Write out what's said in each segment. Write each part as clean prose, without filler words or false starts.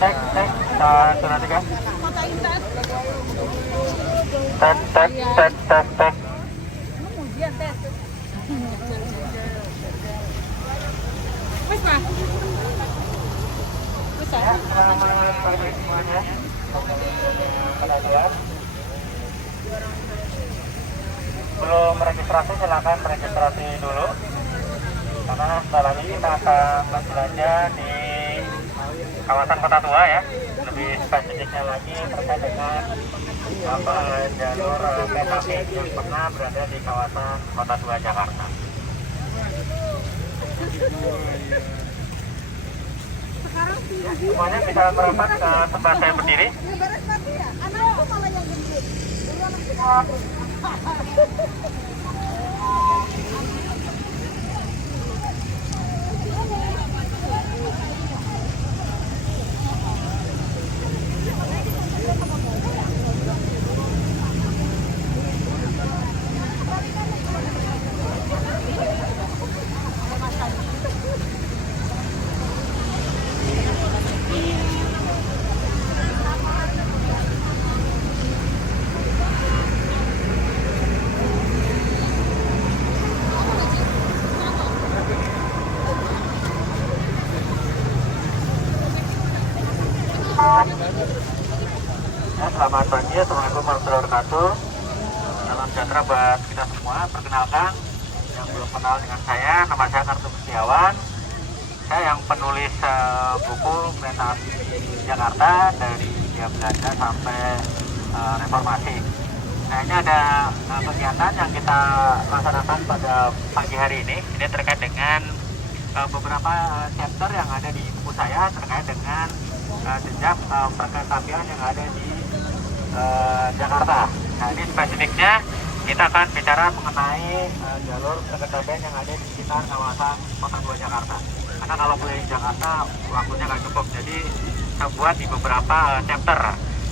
Cek, cek, surat 3. Tes, tes, tes, tes, tes. Wes, Pak. Wes, Ya, selamat pagi semuanya. Belum registrasi, silakan registrasi dulu. Karena setelah lagi kita akan berbelanja di kawasan Kota Tua ya. Lebih spesifiknya lagi terkait dengan jalur kereta api yang pernah berada di kawasan Kota Tua Jakarta. Ya, semuanya bisa merapat ke tempat saya berdiri. Ya, selamat pagi, assalamualaikum warahmatullahi wabarakatuh. Salam sejahtera buat kita semua. Perkenalkan, yang belum kenal dengan saya, nama saya Kartu Setiawan. Saya yang penulis buku Kereta Api Jakarta dari Hindia Belanda sampai Reformasi. Nah, ini ada kegiatan yang kita laksanakan pada pagi hari ini. Ini terkait dengan beberapa chapter yang ada di buku saya terkait dengan jejak perkeretaapian yang ada di Jakarta. Nah, ini spesifiknya kita akan bicara mengenai jalur perkeretaapian yang ada di sekitar kawasan Kota Tua Jakarta. Karena kalau keliling Jakarta waktunya nggak cukup, jadi kita buat di beberapa chapter.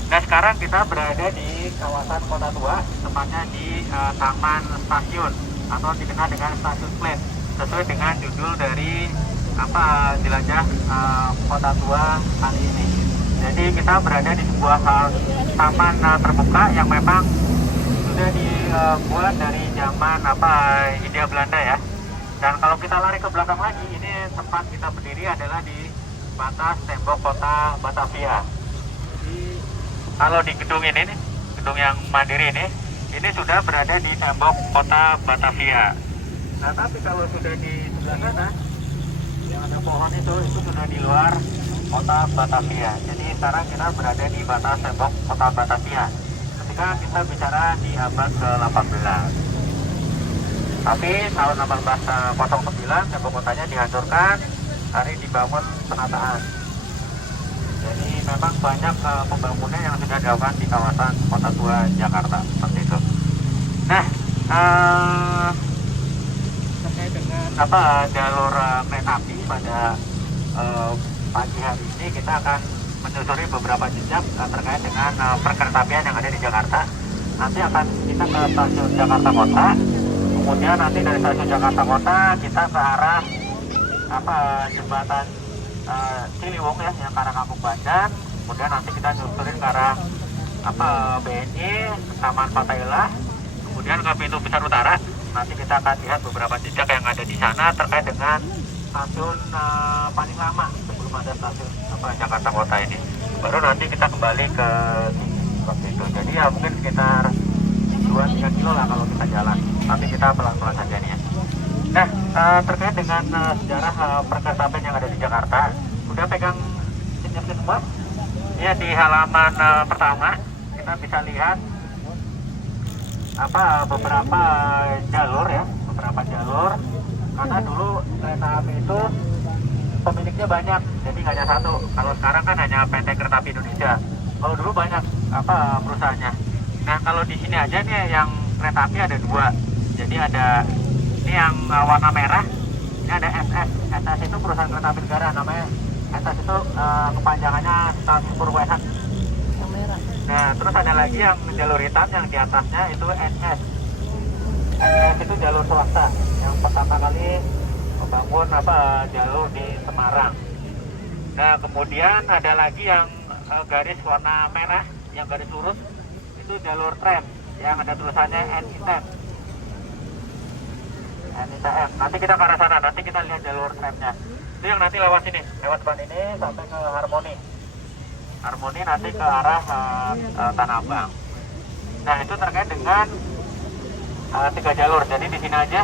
Nah, sekarang kita berada di kawasan Kota Tua, tepatnya di Taman Stasiun atau dikenal dengan Stasiun Plan, sesuai dengan judul dari jelajah Kota Tua kali ini. Jadi kita berada di sebuah taman terbuka yang memang sudah dibuat dari zaman Hindia Belanda ya. Dan kalau kita lari ke belakang lagi, ini tempat kita berdiri adalah di batas tembok kota Batavia. Kalau di gedung ini nih, gedung yang Mandiri ini sudah berada di tembok kota Batavia. Nah, tapi kalau sudah di sebelah sana yang ada pohon itu sudah di luar kota Batavia. Jadi sekarang kita berada di batas tembok kota Batavia ketika kita bicara di abad ke-18. Tapi tahun 1809 tembok kotanya dihancurkan, hari dibangun penataan. Jadi memang banyak pembangunan yang sudah dilakukan di kawasan Kota Tua Jakarta seperti itu. Nah, terkait dengan jalur kereta api pada pagi hari ini kita akan menyusuri beberapa jejak terkait dengan perkeretaapian yang ada di Jakarta. Nanti akan kita ke stasiun Jakarta Kota, kemudian nanti dari stasiun Jakarta Kota kita ke arah jembatan Ciliwung ya, yang ke arah Kampung Bandan. Kemudian nanti kita nyusurin ke arah BNI, Taman Fatailah, kemudian ke pintu besar utara. Nanti kita akan lihat beberapa jejak yang ada di sana terkait dengan stasiun paling lama sebelum ada stasiun Jakarta Kota ini. Baru nanti kita kembali ke seperti itu. Jadi ya mungkin sekitar 2-3 kilo lah kalau kita jalan. Nanti kita pelan-pelan saja nih ya. Nah, terkait dengan sejarah perkeretaapian yang ada di Jakarta, udah pegang SIM-nya semua? Ya, di halaman pertama kita bisa lihat beberapa jalur ya, beberapa jalur. Karena dulu kereta api itu pemiliknya banyak, jadi nggak hanya satu. Kalau sekarang kan hanya PT Kereta Api Indonesia. Kalau dulu banyak perusahaannya. Nah, kalau di sini aja nih yang kereta api ada 2. Jadi ada ini yang warna merah, ini ada SS. SS itu perusahaan kereta api negara, namanya SS itu kepanjangannya Stasiun Purwahan. Nah, terus ada lagi yang jalur hitam yang di atasnya itu NS. NS itu jalur swasta yang pertama kali membangun jalur di Semarang. Nah, kemudian ada lagi yang garis warna merah, yang garis lurus, itu jalur tram yang ada tulisannya NITM. NITM. Nanti kita ke arah sana, nanti kita lihat jalur tramnya. Itu yang nanti lewat sini, lewat depan ini sampai ke Harmoni. Harmoni nanti ke arah Tanah Abang. Nah, itu terkait dengan 3 jalur. Jadi di sini aja,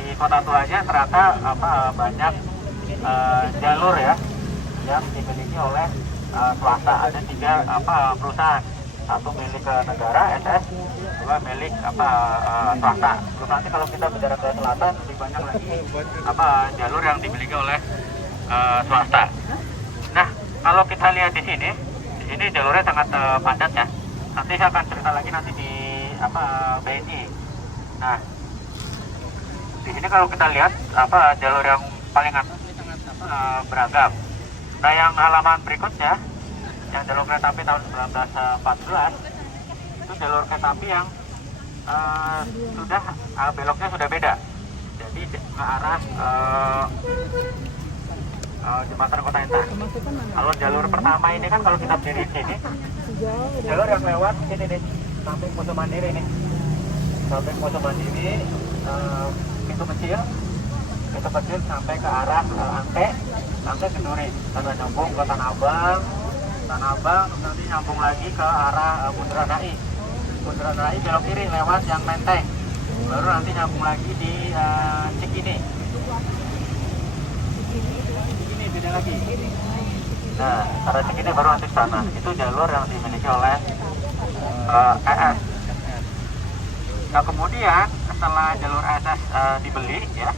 di Kota Tua aja ternyata banyak jalur ya yang dimiliki oleh swasta. Ada 3 perusahaan, 1 milik negara SS, 2 milik swasta. Terus nanti kalau kita bicara ke selatan lebih banyak lagi jalur yang dimiliki oleh swasta. Nah, kalau kita lihat di sini jalurnya sangat padat ya. Nanti saya akan cerita lagi nanti di BNI. Nah, di sini kalau kita lihat jalur yang paling atas ini sangat beragam. Nah, yang halaman berikutnya, yang jalur kereta api tahun 1914, itu jalur kereta api yang sudah beloknya sudah beda. Jadi ke arah jembatan Kota Intan. Kalau jalur pertama ini kan kalau kita berdiri di sini, jalur yang lewat sini nih, samping Museum Mandiri nih, samping Museum Mandiri, pintu kecil sampai ke arah Angke ke Duri, sampai nyambung ke Tanah Abang, nanti nyambung lagi ke arah Bundaran HI. Bundaran HI belok kiri lewat yang Menteng, baru nanti nyambung lagi di Cikini. Beda lagi. Nah, arah Cikini baru nanti ke sana. Itu jalur yang dimiliki oleh ES. Nah, kemudian setelah jalur SS dibeli ya,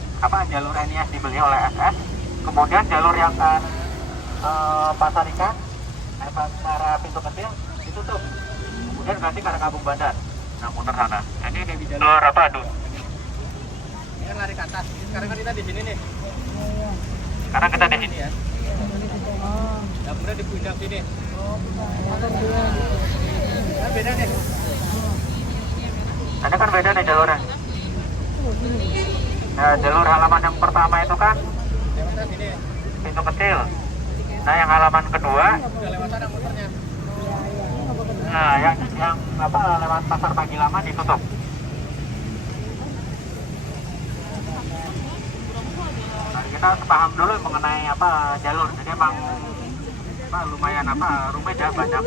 jalur NIS dibeli oleh SS, kemudian jalur yang Pasar Ikan, arah pintu kecil ditutup. Kemudian ganti ke arah Kampung Bandar. Nah, muter sana. Ini di jalur Ini kan lari ke atas. Sekarang kan kita di sini nih. Sekarang kita di sini ya. Yang kemudian di puncak sini. Kan beda nih. Ada kan beda nih jalurnya. Nah, jalur halaman yang pertama itu kan pintu kecil. Nah, yang halaman kedua, nah yang lewat Pasar Pagi Lama ditutup. Nah, kita paham dulu mengenai jalur. Jadi emang lumayan rumit ya, banyak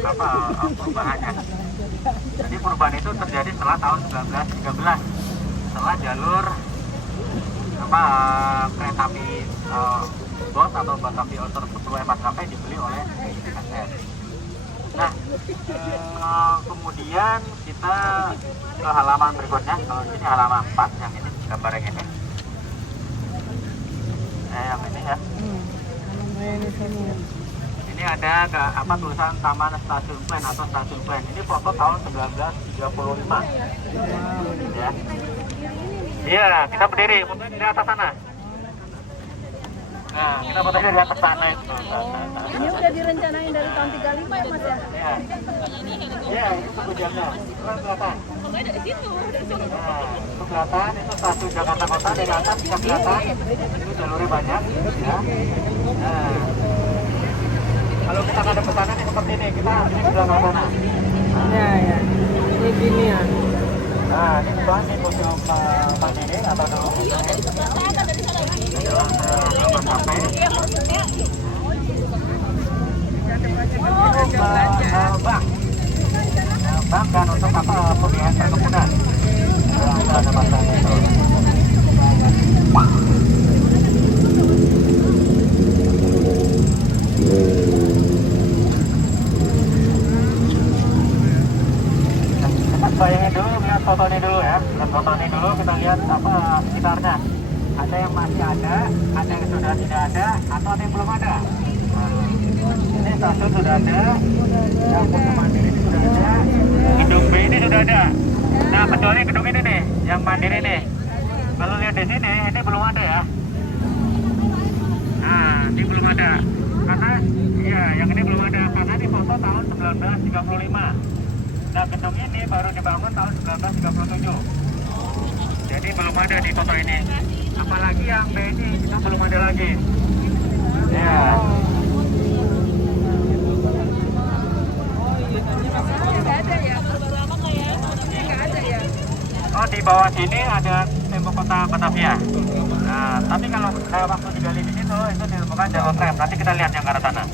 perubahannya. Jadi perubahan itu terjadi setelah tahun 1913, setelah jalur kereta api BOS atau Batavia Outer Sesuai Maskapai dibeli oleh SS. Nah, kemudian kita ke halaman berikutnya. Kalau ini halaman 4, yang ini gambar yang ini. Yang ini ya. Ini ada tulisan Taman Stasiun Plan atau Stasiun Plan. Ini foto tahun 1935. Ya. Iya, kita berdiri di atas sana. Nah, kita fotonya di atas sana itu. Ini udah direncanain dari tahun 35 ya Mas ya? Iya. Iya, itu tujuannya. Itu kan kelihatan. Dari situ. Nah, itu kelihatan, itu stasiun Jakarta Kota dari atas bisa kelihatan. Itu jalurnya banyak. Ya. Nah, kalau kita ngadep ke sana nih seperti ini, kita ini sudah ke sana. Ya, ya. Ini gini ya. Nah, ini sebelah ini Museum Mandiri atau dulu Bank dan untuk pembiayaan perkebunan. Ada masanya itu. Bayangin dulu, lihat fotonya dulu ya. Lihat fotonya dulu, kita lihat sekitarnya. Ada yang masih ada yang sudah tidak ada, atau ada yang belum ada. Ini stasiun sudah ada, yang Museum Mandiri ini sudah ada, gedung B ini sudah ada. Nah, kecuali gedung ini nih, yang Mandiri nih. Kalau lihat di sini, ini belum ada ya. Nah, ini belum ada. Karena, ya, yang ini belum ada. Karena ini foto tahun 1935. Nah, gedung ini baru dibangun tahun 1937. Jadi belum ada di foto ini. Apalagi yang BNI itu belum ada lagi. Ya. Nggak ada ya? Nggak ada ya? Oh, di bawah sini ada tembok kota Batavia. Nah, tapi kalau waktu digali di situ itu ditemukan jalur tram. Nanti kita lihat yang ke arah sana.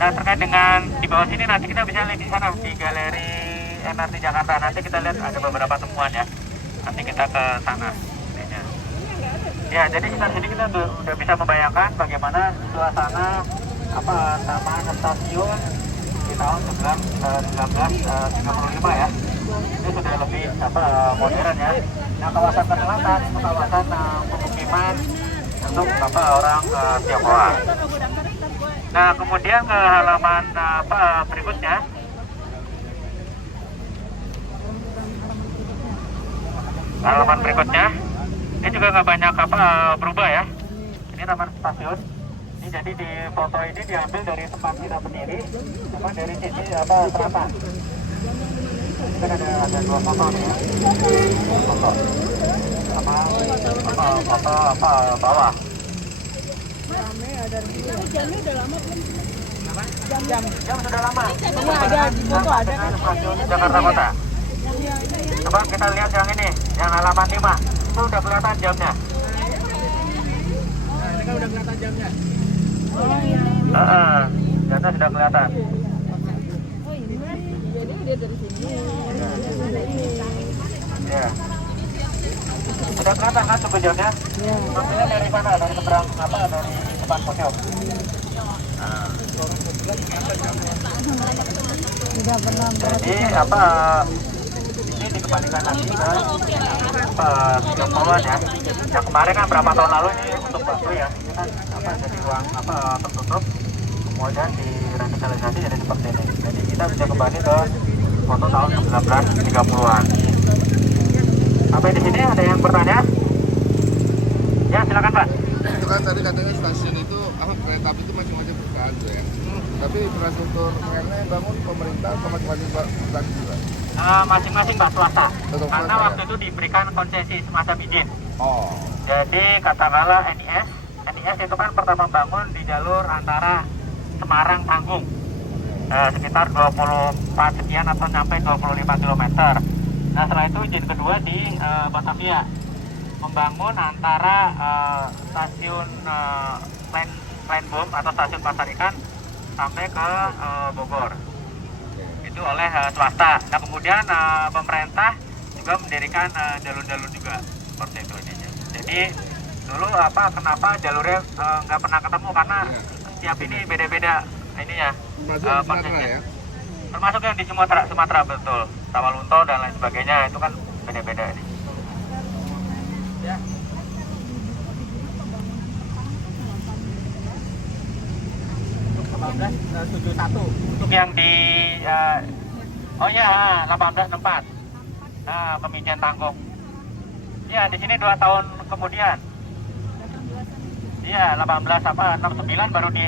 Nah, terkait dengan di bawah sini nanti kita bisa lihat di sana di galeri MRT Jakarta. Nanti kita lihat ada beberapa temuan ya. Nanti kita ke sana. Ya, jadi sini kita udah bisa membayangkan bagaimana suasana taman stasiun di tahun 1935 ya. Ini sudah lebih modern ya. Nah, kawasan ke selatan itu kawasan pemukiman untuk orang Tionghoa. Nah, kemudian ke halaman berikutnya. Halaman berikutnya, ini juga nggak banyak berubah ya. Ini taman stasiun. Ini jadi di foto ini diambil dari tempat kita berdiri, dari sisi selatan. Ini kan ada dua foto nih ya. Foto sama foto bawah. Rame ada di jamnya udah lama belum? Jam sudah lama. Ini ada di foto ada kan? Stasiun Jakarta Kota. Coba kita lihat yang ini, yang halaman 5. Itu udah kelihatan jamnya. Nah, ini kan udah kelihatan jamnya. Oh iya. Jamnya sudah kelihatan. Oh ini jadi udah dari sini. Ya. Sudah kelihatan kan tuh jamnya? Iya. Maksudnya dari mana? Dari seberang dari depan pojok. Tidak pernah Jadi ini dikembalikan lagi ke Tionghoan ya. Yang kemarin kan berapa tahun lalu ini untuk bangku ya. Ini kan jadi ruang tertutup. Kemudian direvitalisasi jadi seperti ini. Jadi kita bisa kembali ke foto tahun 1930-an. Sampai di sini ada yang bertanya? Ya, silakan Pak. Itu kan tadi katanya stasiun itu kereta api itu macam-macam perusahaan tuh ya. Tapi infrastruktur yang bangun pemerintah atau macam-macam perusahaan juga? Masing-masing Pak, swasta. Karena swasta, waktu itu diberikan konsesi semacam izin. Oh. Jadi katakanlah NIS itu kan pertama bangun di jalur antara Semarang Tanggung. Sekitar 24 sekian atau sampai 25 km. Nah, setelah itu izin kedua di Batavia. Membangun antara stasiun Lenbom atau stasiun Pasar Ikan sampai ke Bogor. Itu oleh swasta. Nah, kemudian pemerintah juga mendirikan jalur-jalur juga seperti itu intinya. Jadi dulu kenapa jalurnya nggak pernah ketemu karena setiap ini beda-beda ininya. Sumatera ya? Termasuk yang di Sumatera betul, Tawalunto dan lain sebagainya itu kan beda-beda ini. Ya. Untuk yang di 1864 Pemijahan Tanggung. Ya, di sini 2 tahun kemudian. Iya, 69 baru di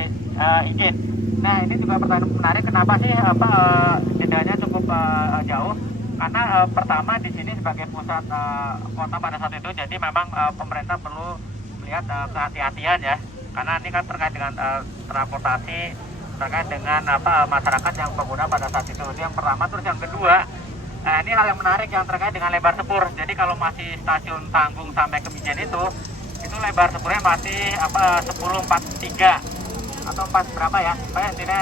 izin. Nah, ini juga pertanyaan menarik, kenapa sih jedanya cukup jauh? Karena pertama di sini sebagai pusat kota pada saat itu, jadi memang pemerintah perlu melihat kehati-hatian ya. Karena ini kan terkait dengan transportasi, terkait dengan masyarakat yang pengguna pada saat itu. Itu yang pertama. Terus yang kedua, ini hal yang menarik yang terkait dengan lebar sepur. Jadi kalau masih stasiun Tanggung sampai ke Mijen itu lebar sepurnya masih 1043 atau 4 berapa ya, supaya intinya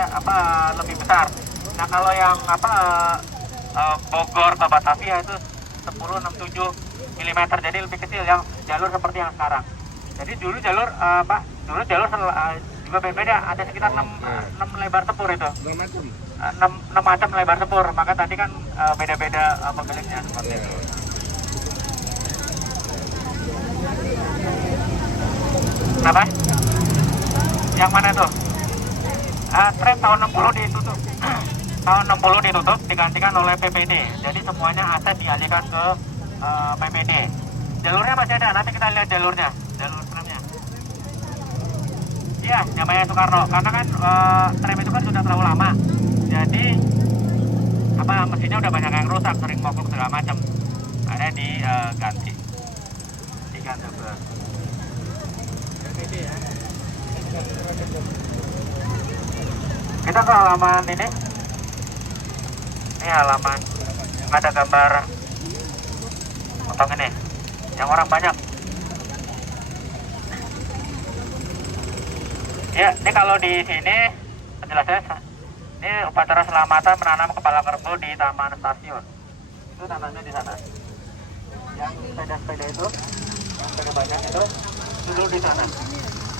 lebih besar. Nah, kalau yang Bogor ke Batavia itu 1067 mm, jadi lebih kecil yang jalur seperti yang sekarang. Jadi dulu jalur juga beda, ada sekitar 6 lebar sepur itu. 6 macam lebar sepur, maka tadi kan beda-beda pemiliknya seperti itu. Kenapa? Yang mana tuh? Tram tahun 60 ditutup. Tahun 60 ditutup, digantikan oleh PPD. Jadi semuanya aset dialihkan ke PPD. Jalurnya masih ada, nanti kita lihat jalurnya, jalur tramnya. Iya, namanya Soekarno. Karena kan tram itu kan sudah terlalu lama. Jadi mesinnya udah banyak yang rusak, sering mogok segala macam. Ada diganti. ikan juga. Kita ke halaman ini. Ini halaman ada gambar potong ini, yang orang banyak. Ya, ini kalau di sini penjelasannya, ini upacara selamatan menanam kepala kerbau di taman stasiun. Itu tanamnya di sana. Yang sepeda-sepeda itu, sepeda banyak itu dulu di sana.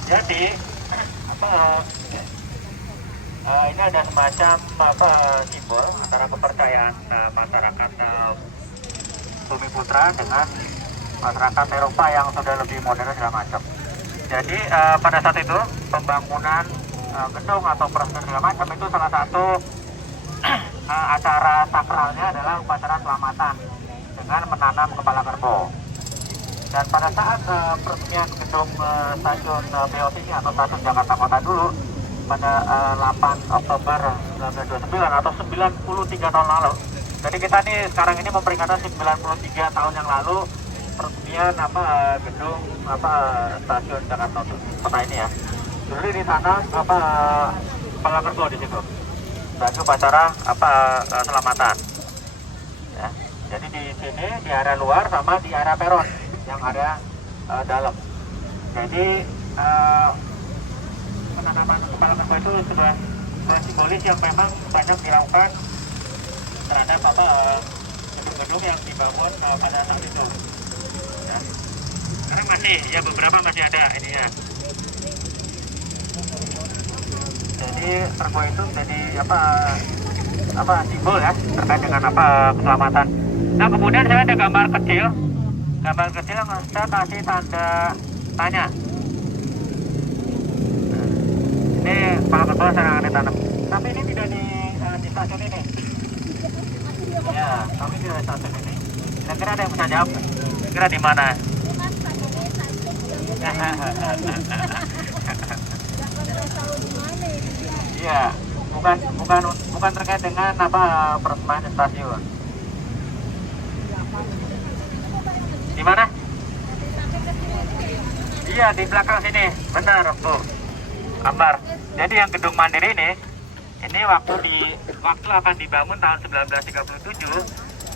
Jadi ini ada semacam simbol antara kepercayaan masyarakat Bumiputra dengan masyarakat Eropa yang sudah lebih modern segala macam. Jadi pada saat itu pembangunan gedung atau peresmian segala macam itu salah satu acara sakralnya adalah upacara selamatan dengan menanam kepala kerbau. Dan pada saat peresmian gedung stasiun BOT ini atau stasiun Jakarta Kota dulu pada 8 Oktober 1929 atau 93 tahun lalu. Jadi kita nih sekarang ini memperingati 93 tahun yang lalu peresmian gedung stasiun Jakarta Kota ini ya. Dulu di sana kepala kerbau di situ. Dan upacara selamatan. Ya. Jadi di sini di area luar sama di area peron yang area dalam. Jadi penanaman kepala kerbau itu sebuah simbolis yang memang banyak dilakukan terhadap gedung-gedung yang dibangun pada saat itu. Ya. Karena masih ya beberapa masih ada ini ya. Jadi kerbau itu jadi simbol ya terkait dengan keselamatan. Nah kemudian saya ada gambar kecil yang saya kasih tanda tanya. Ini kepala kerbau saya akan ditanam. Tapi ini tidak di stasiun ini. Ya, kami di stasiun ini. Kira-kira ada yang bisa jawab? Kira di mana? Iya, bukan terkait dengan peresmian stasiun. Di mana? Iya, di belakang sini. Benar, Bu. Ambar. Jadi yang gedung Mandiri ini waktu akan dibangun tahun 1937.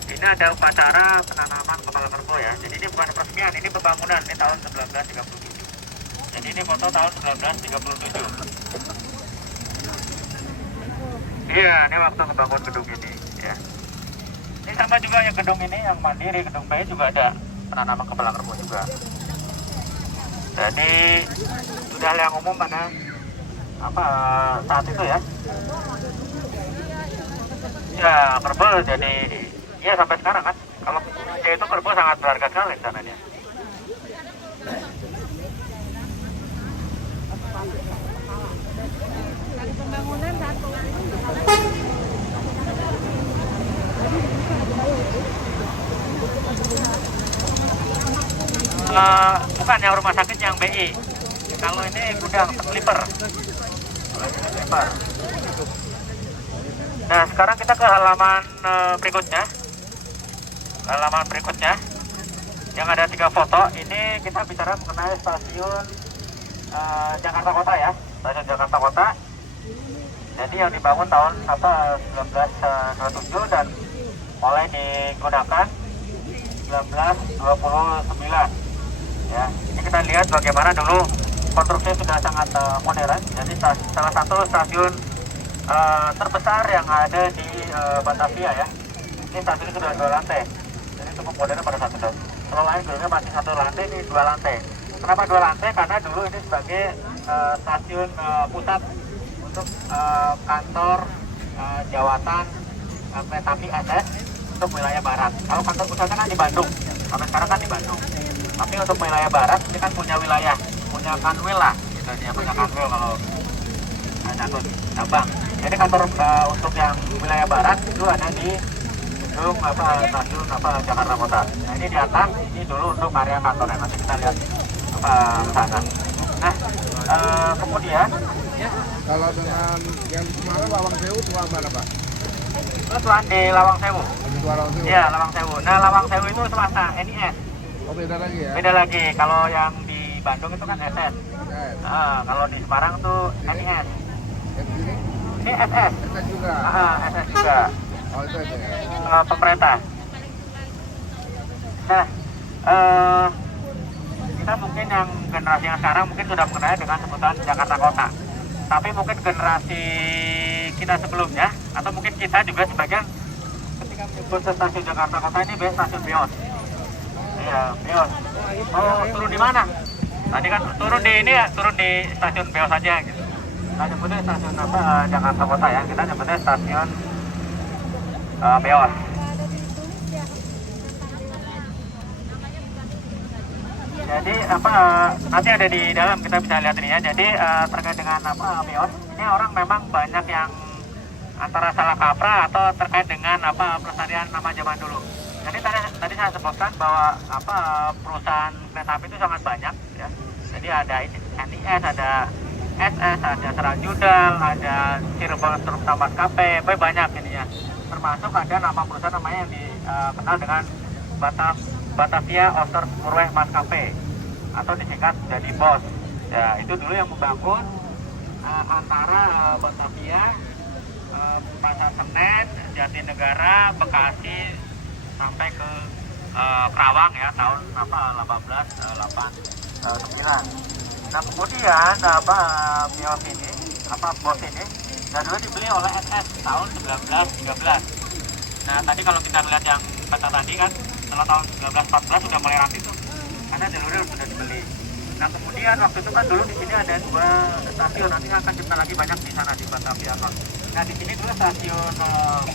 Ini ada upacara penanaman kepala kerbau ya. Jadi ini bukan peresmian, ini pembangunan ini tahun 1937. Jadi ini foto tahun 1937. Iya, ini waktu ngebangun gedung ini ya. Ini sama juga yang gedung ini yang Mandiri, gedung B juga ada penanaman kepala kerbau juga. Jadi sudah hal yang umum pada saat itu ya. Ya, kerbau jadi ya sampai sekarang kan. Kalau ya itu kerbau sangat berharga sekali di sana dia. Pembangunan satu. Bukan yang rumah sakit yang BI. Kalau ini gudang Sleeper. Nah sekarang kita ke halaman berikutnya. Halaman berikutnya yang ada 3 foto. Ini kita bicara mengenai stasiun Jakarta Kota ya. Stasiun Jakarta Kota. Jadi yang dibangun tahun 1927 dan mulai digunakan 1929. Ya, ini kita lihat bagaimana dulu konstruksinya sudah sangat modern. Jadi salah satu stasiun terbesar yang ada di Batavia ya. Ini stasiun sudah 2 lantai. Jadi cukup modern pada saat itu. Kalau lain dulunya masih 1 lantai, ini 2 lantai. Kenapa 2 lantai? Karena dulu ini sebagai stasiun pusat untuk kantor jawatan kereta api Aceh untuk wilayah barat. Kalau kantor pusatnya kan di Bandung. Sampai sekarang kan di Bandung. Tapi untuk wilayah barat ini kan punya wilayah, punya kanwil lah, gitu dia punya kanwil kalau nyangkut cabang. Jadi kantor untuk yang wilayah barat itu ada di gedung stasiun Jakarta Kota. Nah ini di atas ini dulu untuk area kantornya. Nanti kita lihat sana. Nah kemudian ya, kalau dengan yang kemarin Lawang Sewu tua mana Pak? Itu di Lawang Sewu. Lawang Sewu. Iya Lawang Sewu. Nah Lawang Sewu itu swasta NIS. Oh beda lagi ya? Beda lagi. Kalau yang di Bandung itu kan SS. Yes. Kalau di Semarang tuh NIS. Yang sini? Ini SS. SS juga. SS juga. Oh itu aja ya? Pemerintah. Nah, kita mungkin yang generasi yang sekarang mungkin sudah mengenal dengan sebutan Jakarta Kota. Tapi mungkin generasi kita sebelumnya, atau mungkin kita juga sebagian ketika menyebut stasiun Jakarta Kota ini biasa stasiun Beos. Iya, Beos. Oh, turun di mana? Tadi kan turun di ini ya, turun di stasiun Beos aja gitu. Kita nyebutnya stasiun apa Jakarta Kota ya, kita nyebutnya stasiun Beos. Jadi nanti ada di dalam kita bisa lihat ini ya. Jadi terkait dengan Beos, ini orang memang banyak yang antara salah kaprah atau terkait dengan pelestarian nama zaman dulu. Jadi tadi saya sebutkan bahwa perusahaan kereta api itu sangat banyak ya. Jadi ada NIS, ada SS, ada Serajudal, ada Cirebon Truk Maskapai, banyak ininya. Termasuk ada nama perusahaan namanya yang dikenal dengan Batavia Outer Murweh Maskapai atau disingkat jadi BOS. Ya, itu dulu yang membangun antara Batavia, Pasar Senen, Jatinegara, Bekasi sampai ke Kerawang ya tahun 1889. Nah kemudian BOS ini BOS ini dulu dibeli oleh SS tahun 1913. Nah tadi kalau kita lihat yang kata tadi kan setelah tahun 1914 sudah mulai rapi tuh karena jalurnya sudah dibeli. Nah kemudian waktu itu kan dulu di sini ada 2 stasiun, nanti akan kita lagi banyak di sana di Batavia. Nah di sini dulu stasiun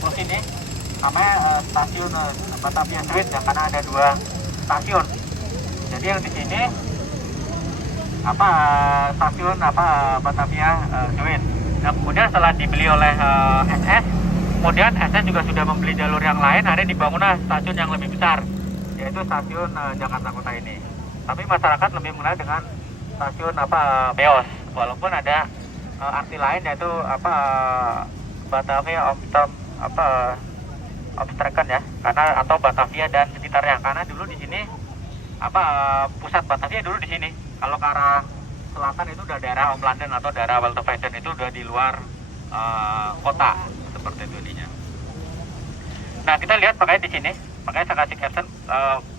bus ini namanya stasiun Batavia Street ya, karena ada 2 stasiun. Jadi yang di sini stasiun Batavia Street. Nah kemudian setelah dibeli oleh SS, kemudian SS juga sudah membeli jalur yang lain, akhirnya dibangunlah stasiun yang lebih besar, yaitu stasiun Jakarta Kota ini. Tapi masyarakat lebih mengenal dengan stasiun Beos, walaupun ada arti lain yaitu Batavia Obstruction ya, karena atau Batavia dan sekitarnya, karena dulu di sini pusat Batavia dulu di sini. Kalau ke arah selatan itu udah daerah Om London atau daerah Welterwezen, itu udah di luar kota seperti itu ininya. Nah kita lihat makanya di sini, makanya saya kasih caption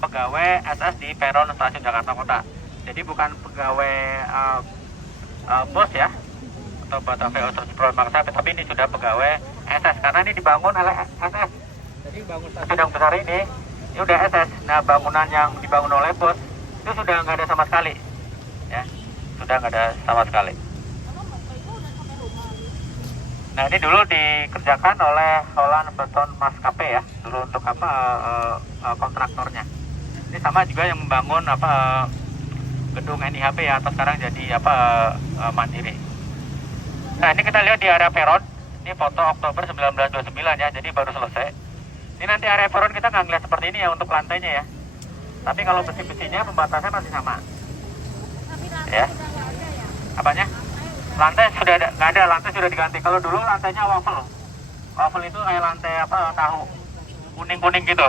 pegawai SS di peron stasiun Jakarta Kota. Jadi bukan pegawai BOS ya atau Batavia Outer Murweh Maskapai, tapi ini sudah pegawai SS karena ini dibangun oleh SS. Jadi bangun stasiun yang besar ini udah SS. Nah bangunan yang dibangun oleh BOS itu sudah nggak ada sama sekali, ya sudah nggak ada sama sekali. Nah ini dulu dikerjakan oleh Holland Beton Maskapai ya, dulu untuk kontraktornya. Ini sama juga yang membangun gedung NIHP ya, atau sekarang jadi Mandiri. Nah ini kita lihat di area peron, ini foto Oktober 1929 ya, jadi baru selesai. Ini nanti area peron kita nggak ngeliat seperti ini ya untuk lantainya ya. Tapi kalau besi-besinya pembatasnya masih sama. Ya. Apanya? Lantai sudah nggak ada, lantai sudah diganti. Kalau dulu lantainya waffle. Waffle itu kayak lantai tahu kuning-kuning gitu.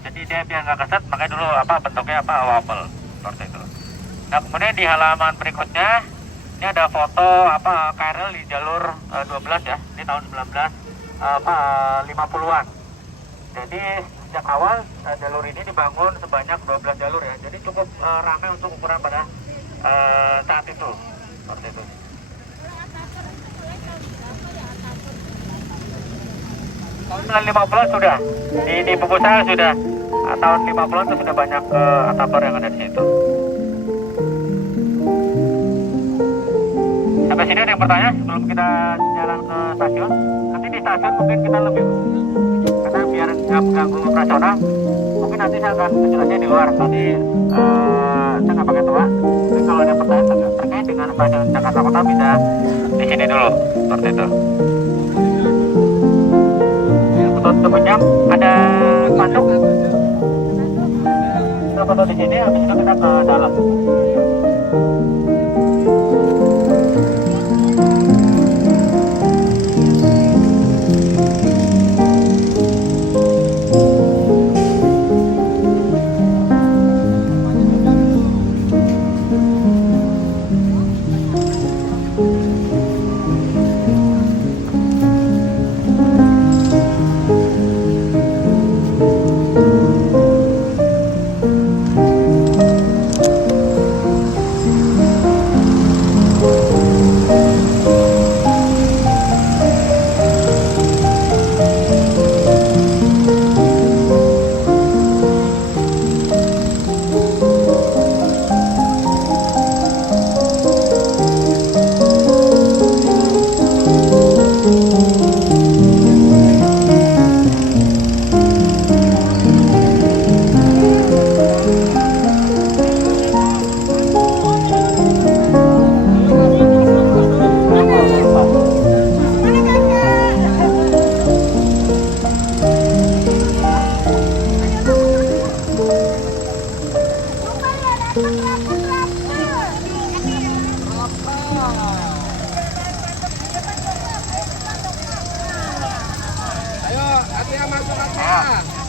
Jadi dia biar nggak keset, makanya dulu bentuknya waffle seperti itu. Nah kemudian di halaman berikutnya ini ada foto KRL di jalur 12 ya. Ini tahun 1950-an. Jadi sejak awal jalur ini dibangun sebanyak 12 jalur ya. Jadi cukup ramai untuk ukuran pada saat itu. Seperti itu. Tahun 50 sudah di buku saya sudah tahun 50 itu sudah banyak atapor yang ada di situ. Sampai sini ada yang bertanya sebelum kita jalan ke stasiun? Nanti di stasiun mungkin kita lebih, karena biar nggak mengganggu operasional, mungkin nanti saya akan menjelasnya di luar. Tadi saya nggak pakai tua. Tapi kalau ada pertanyaan terkait dengan stasiun Jakarta Kota bisa di sini dulu, seperti itu. Untuk jam ada spanduk. Kita foto di sini, habis itu kita ke dalam. Ayo, hati yang masuk Ayo.